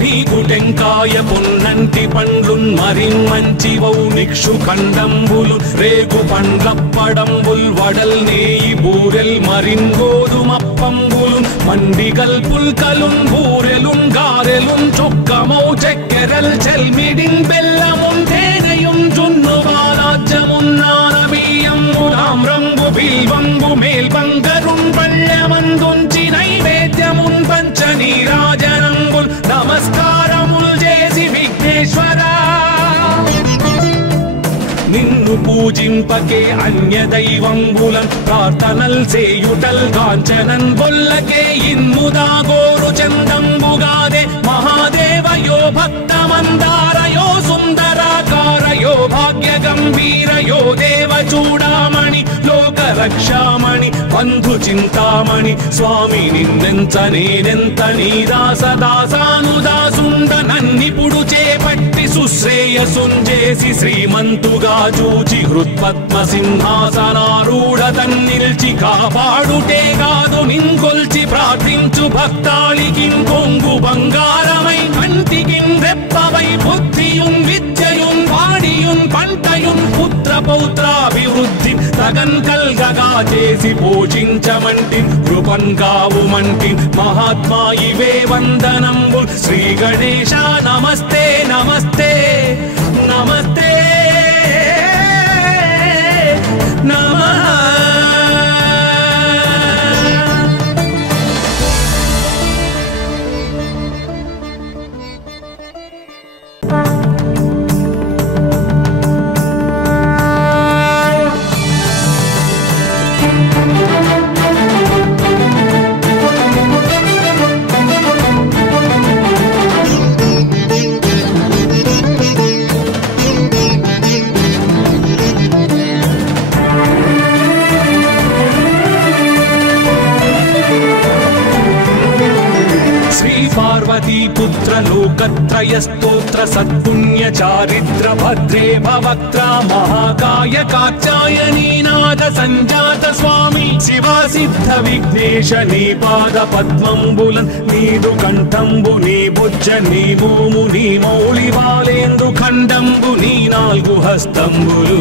నీకు టెంకాయ పొన్నంటి పండ్లున్ మరిన్మంచివౌ నిక్షు ఖండంబులు రేగు పండ్లప్పడంబుల్ వడల్ నేయి బూరెల్ మరిన్ గోధుమప్పంబులు మండిగల్ పుల్కలున్ బూరెలున్ గారెలున్ చొక్కమౌ చెక్కెరల్ చెల్మిడిన్ బెల్లమున్ తేనెయున్ జున్ను బాలాజ్యమున్ నానబియ్యంబు తామ్రంబు బిల్వంబు మేల్బంగరున్ పళ్ళెమందుంచి నైవేద్యమున్ పంచ నీరాజనంబుల్ నమస్కారముల్ చేసి విఘ్నేశ్వరా నిన్ను పూజింపకే అన్య దైవంబులన్ ప్రార్థనల్ చేయుటల్ కాంచనన్ బొల్లకే ఇన్ముదా గోరు చందంబుగాదే మహాదేవయో భక్తమందారయో సుందరాకారయో భాగ్య గంభీరయో దేవ చూడామణి లోక రక్షామణి బంధు చింతామణి స్వామి నిన్నెంత నేనెంత నీ దాసదాసానుదాసుండ నన్నిపుడు చేపట్టి సుశ్రేయసుంజేసి శ్రీమంతుగా చూచి హృత్పద్మ సింహాసనారూఢ తన్నిల్చి కాపాడుటే కాదు నింకొల్చి ప్రార్థించు భక్తాళికి కొంగు బంగారమై కంటికిన్ రెప్పవై బుద్ధియున్ విద్యయున్ వాడియున్ పంటయున్ పుత్ర పౌత్రాభివృద్ధి తగన్ కల్గగా చేసి పోషించమంటి కృపన్ కావుమంటి మహాత్మా ఇవే వందనంబు శ్రీ గణేశ నమస్తే నమస్తే నమస్తే నమః लोकत्रयस्तोत्र सत्पुण्य चारित्र भद्रे भवक्त्रा महाकाय कात्यायनी नाद संजात स्वामी शिवा सिद्ध विघ्नेश नी पाद पद्मंबुलन नीदु कंठंबु नी बुज्ज नी भूमु नी मौళి वालेंदु खंडंबु नी नाल्गु हस्तंबुलु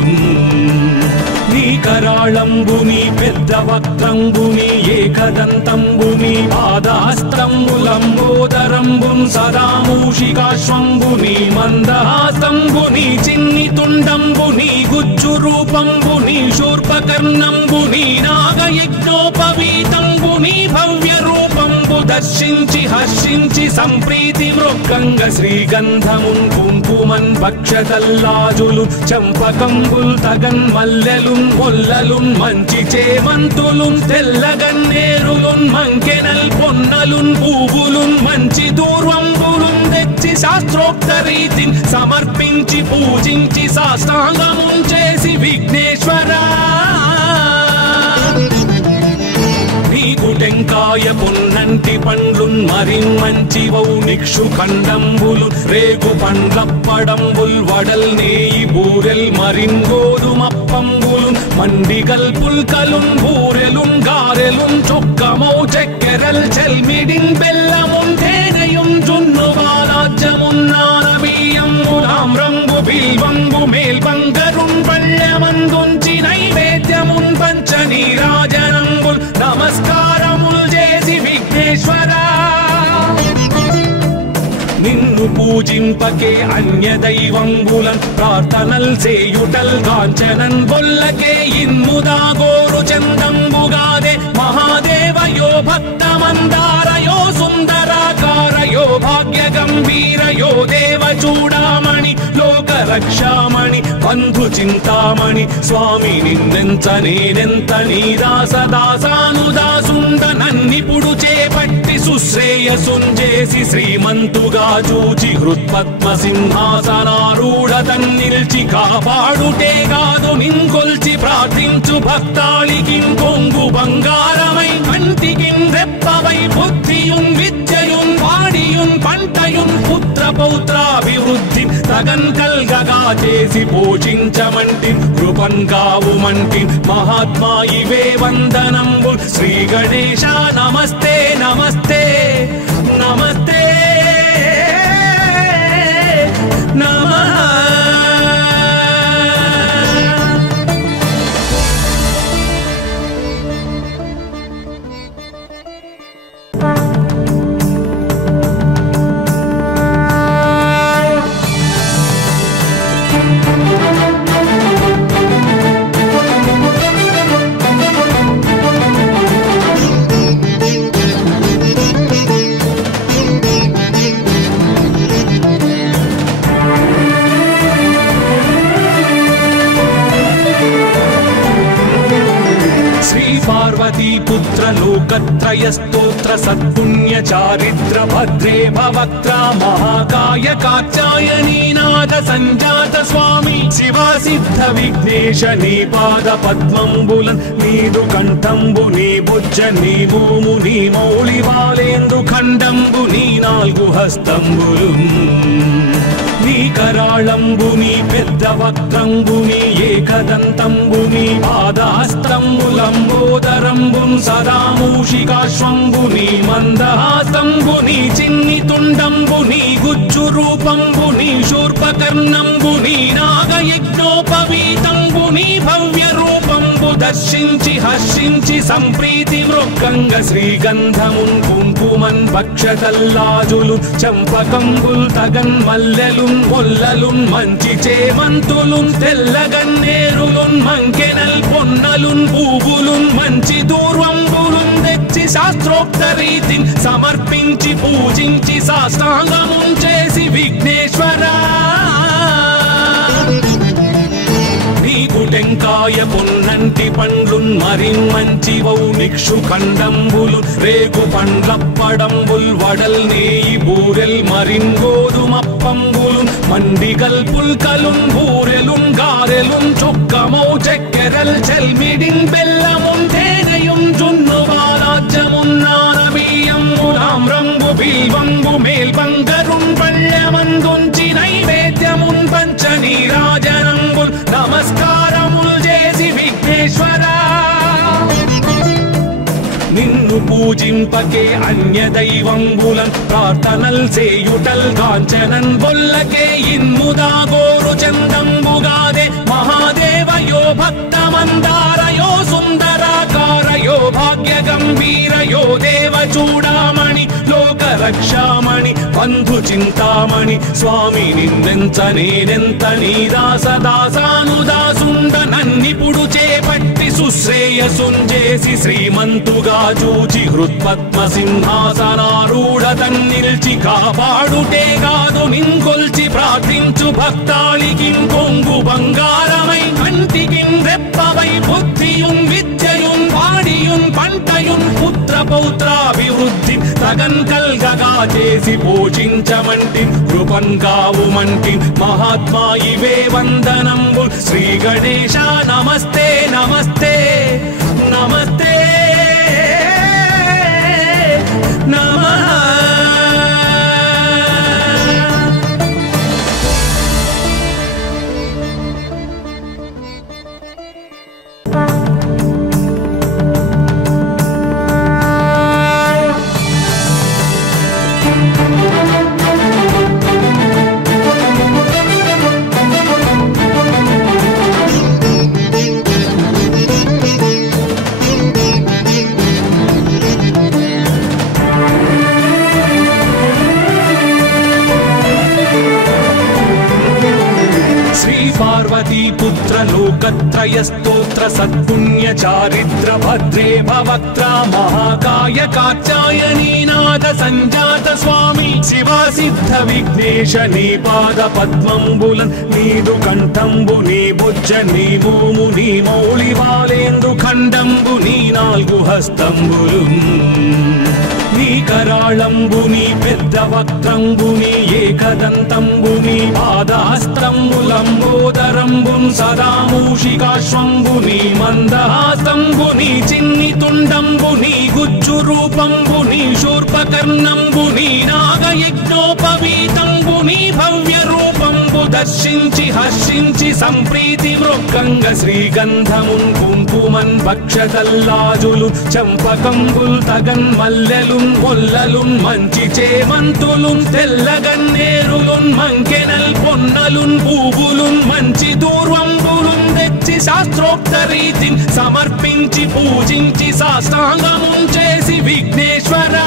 నీ కరాళంబుని పెద్ద వక్త్రంబుని ఏకదంతంబుని పాదహస్తంబులంబోదరంబున్ సదా మూషికాశ్వంబుని మందహాసంబుని చిన్ని తుండంబుని గుజ్జు రూపంబుని శూర్పకర్ణంబుని నాగయజ్ఞోపవీతంబుని భవ్య రూపంబు దర్శించి హర్షించి సంప్రీతి మృక్కంగ శ్రీగంధమున్ కుంకుమన్ భక్షతల్లాజులు చంపకంబుల్ తగన్ మల్లెలు మొల్లలున్ మంచి చేమంతులున్ తెల్లగన్నేరులున్ మంకెనల్ పొన్నలున్ పువ్వులున్ మంచి దూర్వంబులున్ తెచ్చి శాస్త్రోక్త రీతిని సమర్పించి పూజించి సాష్టాంగమున్ చేసి విఘ్నేశ్వరా నీకు టెంకాయ పొన్నంటి పండ్లున్ మరిన్మంచివౌ నిక్షు ఖండంబులు రేగు పండ్లప్పడంబుల్ వడల్ నేయి బూరెల్ మరిన్ గోధుమప్పంబులు మండిగల్ పుల్కలున్ బూరెలున్ గారెలున్ చొక్కమౌ చెక్కెరల్ చెల్మిడిన్ బెల్లమున్ తేనెయున్ జున్ను వాలాజ్యమున్ నానబియ్యంబులామ్రంబు బిల్వంబు మేల్బంగరున్ పళ్ళమందుంచి నైవేద్యమున్ పంచ నీరాజనంబుల్ నమస్కారముల్ చేసి విఘ్నేశ్వరా నిన్ను పూజింపకే అన్య దైవంబులన్ ప్రార్థనల్ చేయుటల్ కాంచనన్ బొల్లకే ఇన్ముదా గోరు చందంబుగాదే మహాదేవయో భక్తమందారయో సుందరాకారయో భాగ్య గంభీరయో దేవ చూడామణి లోక రక్షామణి బంధు చింతామణి స్వామి నిన్నెంత నేనెంత నీ దాసదాసానుదాసుండ నన్నిపుడు చేపట్టి సుశ్రేయసుంజేసి శ్రీమంతుగా చూచి హృత్పద్మ సింహాసనారూఢ తన్నిల్చి కాపాడుటే కాదు నింకొల్చి ప్రార్థించు భక్తాళికి కొంగు బంగారమై కంటికి రెప్పవై బుద్ధియున్ విద్యయున్ వాడియున్ పంటయున్ పుత్ర పౌత్రాభివృద్ధి తగన్ కల్గగా చేసి పోషించమంటి కృపన్ కావుమంటి మహాత్మా ఇవే వందనంబు శ్రీ గణేశ నమస్తే నమస్తే నమస్తే నమః पुत्र लोकत्रयस्तोत्र सत्पुण्य चारित्र भद्रे भवक्त्रा महाकाय कात्यायनी नाद संजात स्वामी शिवा सिद्ध विघ्नेश नी पाद पद्मंबुलन नीदु कंठंबु नी बुज्ज नी भूमु नी मौళి वालेंदु खंडंबु नी नाल्गु हस्तंबुलु నీ కరాళంబుని పెద్ద వక్త్రంబుని ఏకదంతంబుని పాదహస్తంబులంబోదరంబున్ సదా మూషికాశ్వంబుని మందహాసంబుని చిన్ని తుండంబుని గుజ్జు రూపంబుని శూర్పకర్ణంబుని నాగయజ్ఞోపవీతంబుని భవ్య రూపంబు దర్శించి హర్షించి సంప్రీతి మృక్కంగ శ్రీగంధమున్ కుంకుమన్ భక్షతల్లాజులు చంపకంబుల్ తగన్ మల్లెలు మొల్లలున్ మంచి చేమంతులున్ తెల్లగన్నేరులున్ మంకెనల్ పొన్నలున్ పువ్వులున్ మంచి దూర్వంబులున్ తెచ్చి శాస్త్రోక్త రీతిని సమర్పించి పూజించి సాష్టాంగమున్ చేసి విఘ్నేశ్వరా నీకు టెంకాయ పొన్నంటి పండ్లున్ మరిన్మంచివౌ నిక్షు ఖండంబులు రేగు పండ్లప్పడంబుల్ వడల్ నేయి బూరెల్ మరిన్ గోధుమప్పంబులు మండిగల్ పుల్కలున్ బూరెలున్ గారెలున్ చొక్కమౌ చెక్కెరల్ చెల్మిడిన్ బెల్లమున్ తేనెయున్ జున్ను వాలాజ్యమున్ నానబియ్యంబులామ్రంబు బిల్వంబు మేల్బంగరున్ పళ్ళమందు పూజింపకే అన్య దైవంబులన్ ప్రార్థనల్ చేయుటల్ కాంచనన్ బొల్లకే ఇన్ముదా గోరు చందంబుగాదే మహాదేవయో భక్తమందారయో సుందరాకారయో భాగ్య గంభీరయో దేవ చూడామణి లోక రక్షామణి బంధు చింతామణి స్వామి నిన్నెంత నేనెంత నీ దాసదాసానుదాసుండ నన్నిపుడు చేపట్టి సుశ్రేయసుంజేసి శ్రీమంతుగా చూచి హృత్పద్మ సింహాసనారూఢ తన్నిల్చి కాపాడుటే కాదు నింకొల్చి ప్రార్థించు భక్తాళికిం కొంగు బంగారమై కంటికిం రెప్పవై బుద్ధియుం విద్యయుం వాడియుం పంటయుం పుత్ర పౌత్రాభివృద్ధి తగన్ కల్గగా చేసి పోషించమంటి కృపన్ కావుమంటి మహాత్మా ఇవే వందనంబు శ్రీ గణేశ నమస్తే నమస్తే నమస్తే నమః. पुत्र लोकत्रय स्तोत्र सत्पुण्य चारित्र भद्रे भवक्त्रा महाकाय कात्यायनीनाथ संजात स्वामी शिवा सिद्ध विघ्नेश नी पाद पद्मंबुलन् नीदु कंठंबु नी बुज्ज नी भूमु नी मौळि बालेंदु खंडंबु नी नाल्गु हस्तंबुलु నీ కరాళంబుని పెద్ద వక్త్రంబుని ఏకదంతంబుని పాదహస్తంబులంబోదరంబున్ సదా మూషికాశ్వంబుని మందహాస్తంబుని చిన్ని తుండంబుని గుజ్జు రూపంబుని శూర్పకర్ణంబుని నాగయజ్ఞోపవీతంబుని భవ్య రూపంబు దర్శించి హర్షించి సంప్రీతి మృక్కంగ శ్రీగంధమున్ కుంకుమన్ భక్షతల్లాజులు చంపకంబుల్ తగన్ మల్లెలు మొల్లలున్ మంచి చేమంతులున్ తెల్లగన్నేరులున్ మంకెనల్ పొన్నలున్ పూవులున్ మంచి దూర్వంబులున్ తెచ్చి శాస్త్రోక్త రీతిని సమర్పించి పూజించి సాష్టాంగమున్ చేసి విఘ్నేశ్వరా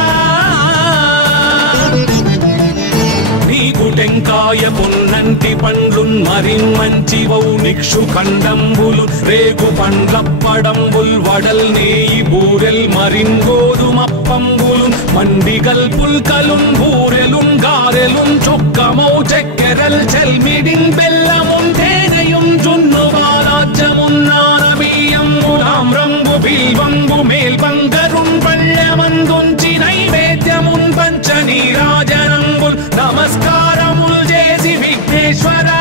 టెంకాయ పొన్నంటి పండ్లున్ మరిన్ మంచివౌ నిక్షు ఖండంబులు రేగు పండ్లప్పడంబుల్ వడల్ నేయి బూరెల్ మరిన్ గోధుమప్పంబులు మండిగల్ పుల్కలున్ బూరెలున్ గారెలున్ చొక్కమౌ చక్కెరల్ చెల్మిడిన్ బెల్లమున్ తేనెయుం జున్ను బాలాజ్యమున్ నానబియ్యంబులామ్రంబు బిల్వంబు మేల్బంగరున్ పళ్ళమందుంచి నైవేద్యమున్ పంచ నీరాజనంబుల్ నమస్కారముల్ చేసి విఘ్నేశ్వరా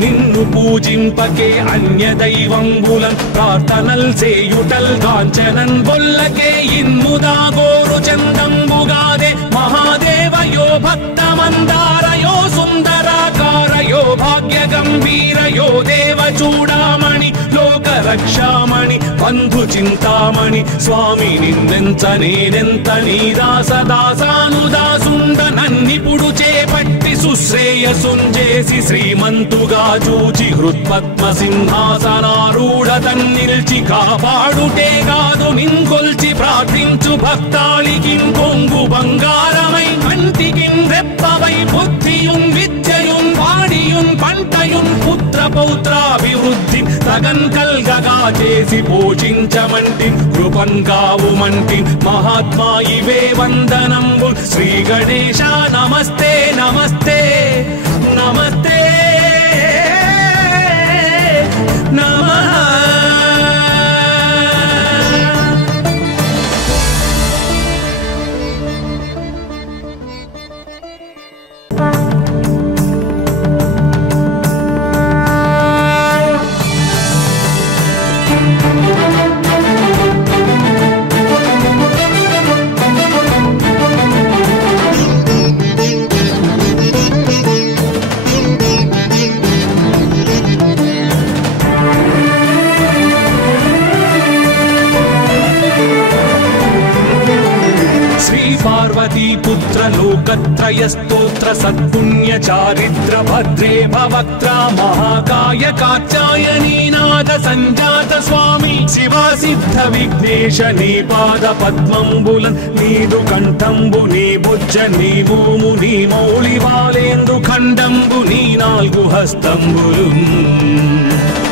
నిన్ను పూజింపకే అన్య దైవంబులన్ ప్రార్థనల్ చేయుటల్ కాంచనన్ బొల్లకే ఇన్ముదా గోరు చందంబుగాదే మహాదేవయో భక్తమందారయో సుందరాకారయో భాగ్య గంభీరయో దేవ చూడామణి లోక రక్షామణి బంధు చింతామణి స్వామి నిన్నెంత నేనెంత నీ దాసదాసానుదాసుండ నన్నిపుడు చేపట్టి సుశ్రేయసుంజేసి శ్రీమంతుగా చూచి హృత్పద్మ సింహాసనారూఢ తన్నిల్చి కాపాడుటే కాదు నింకొల్చి ప్రార్థించు భక్తాళికిం కొంగు బంగారమై కంటికిం రెప్పవై బుద్ధియుం విద్యయుం వాడియుం పంటయుం పుత్ర పౌత్రాభివృద్ధి తగన్ కల్గగా చేసి పోషించమంటి కృపన్ కావుమంటి మహాత్మా ఇవే వందనంబు శ్రీ గణేశ నమస్తే నమస్తే నమస్తే నమః. त्रयस्तोत्र सत्पुण्य चारित्र भद्रे भवक्त्र महाकाय कात्यायनी नाद संजात स्वामी शिवा सिद्ध विघ्नेश नी पाद पद्मंबुलन् नीदु कंठंबु नी बुज्ज नी भूमु नी मौళి वालेंदु खंडंबु नी नाल्गु हस्తంబులు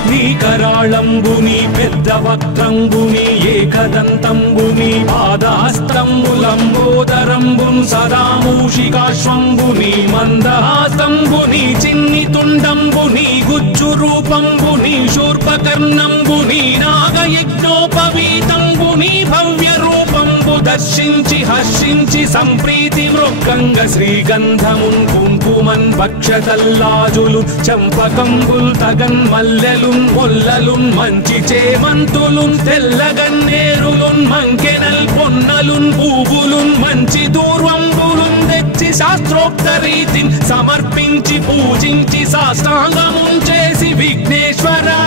నీ కరాళంబుని పెద్ద వక్త్రంబుని ఏకదంతంబుని పాదహస్తంబులంబోదరంబున్ సదా మూషికాశ్వంబుని మందహాస్తంబుని చిన్ని తుండంబుని గుజ్జు రూపంబుని శూర్పకర్ణంబుని నాగయజ్ఞోపవీతంబుని భవ్య రూపంబు దర్శించి హర్షించి సంప్రీతి మృక్కంగ శ్రీగంధమున్ కుంకుమన్ భక్షతల్లాజులు చంపకంబుల్ తగన్ మల్లెలున్ మొల్లలున్ మంచి చేమంతులున్ తెల్లగన్నేరులున్ మంకెనల్ పొన్నలున్ పూవులున్ మంచి దూర్వంబులున్ తెచ్చి శాస్త్రోక్త రీతిని సమర్పించి పూజించి సాష్టాంగమున్ చేసి విఘ్నేశ్వరా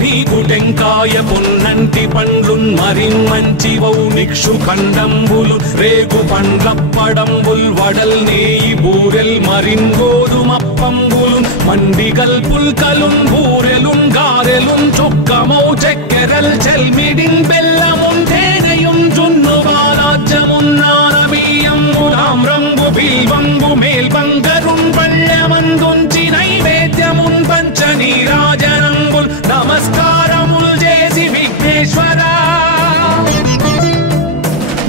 నీకు టెంకాయ పొన్నంటి పండ్లున్ మరిన్మంచివౌ నిక్షు ఖండంబులు రేగు పండ్లప్పడంబుల్ వడల్ నేయి బూరెల్ మరిన్ గోధుమప్పంబులున్ మండిగల్ పుల్కలున్ బూరెలున్ గారెలున్ చొక్కమౌ చెక్కెరల్ చెల్మిడిన్ బెల్లమున్ తేనెయున్ జున్ను బాలాజ్యమున్ నానబియ్యంబులామ్రంబు బిల్వంబు మేల్బంగరున్ పళ్ళెమందుంచి నైవేద్యమున్ పంచ నీరాజనంబుల్ నమస్కారముల్ చేసి విఘ్నేశ్వరా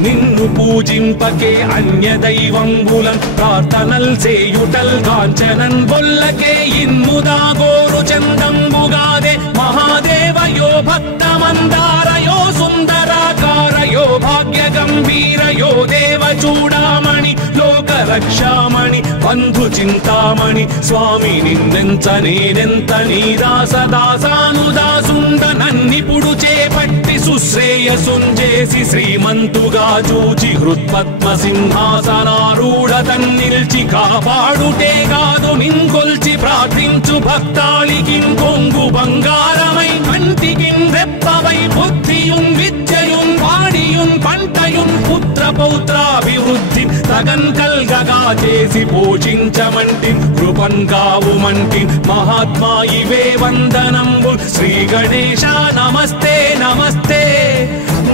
నిన్ను పూజింపకే అన్య దైవంబులన్ ప్రార్థనల్ చేయుటల్ కాంచనన్ బొల్లకే ఇన్ముదా గోరు చందంబుగాదే మహాదేవయో భక్తమందారయో సుందరాకారయో భాగ్య గంభీరయో దేవ చూడామణి లోక రక్షామణి బంధు చింతామణి స్వామి నిన్నెంత నేనెంత నీ దాసదాసానుదాసుండ నన్నిపుడు చేపట్టి సుశ్రేయసుంజేసి శ్రీమంతుగా చూచి హృత్పద్మ సింహాసనారూఢ తన్నిల్చి కాపాడుటే కాదు నింకొల్చి ప్రార్థించు భక్తాళికి కొంగు బంగారమై కంటికిన్ రెప్పవై బుద్ధియున్ విద్యయున్ వాడియున్ పంటయున్ పుత్ర పౌత్రాభివృద్ధి తగన్ కల్గగా చేసి పోషించమంటి కృపన్ కావుమంటి మహాత్మా ఇవే వందనంబు శ్రీ గణేశ నమస్తే నమస్తే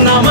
నమ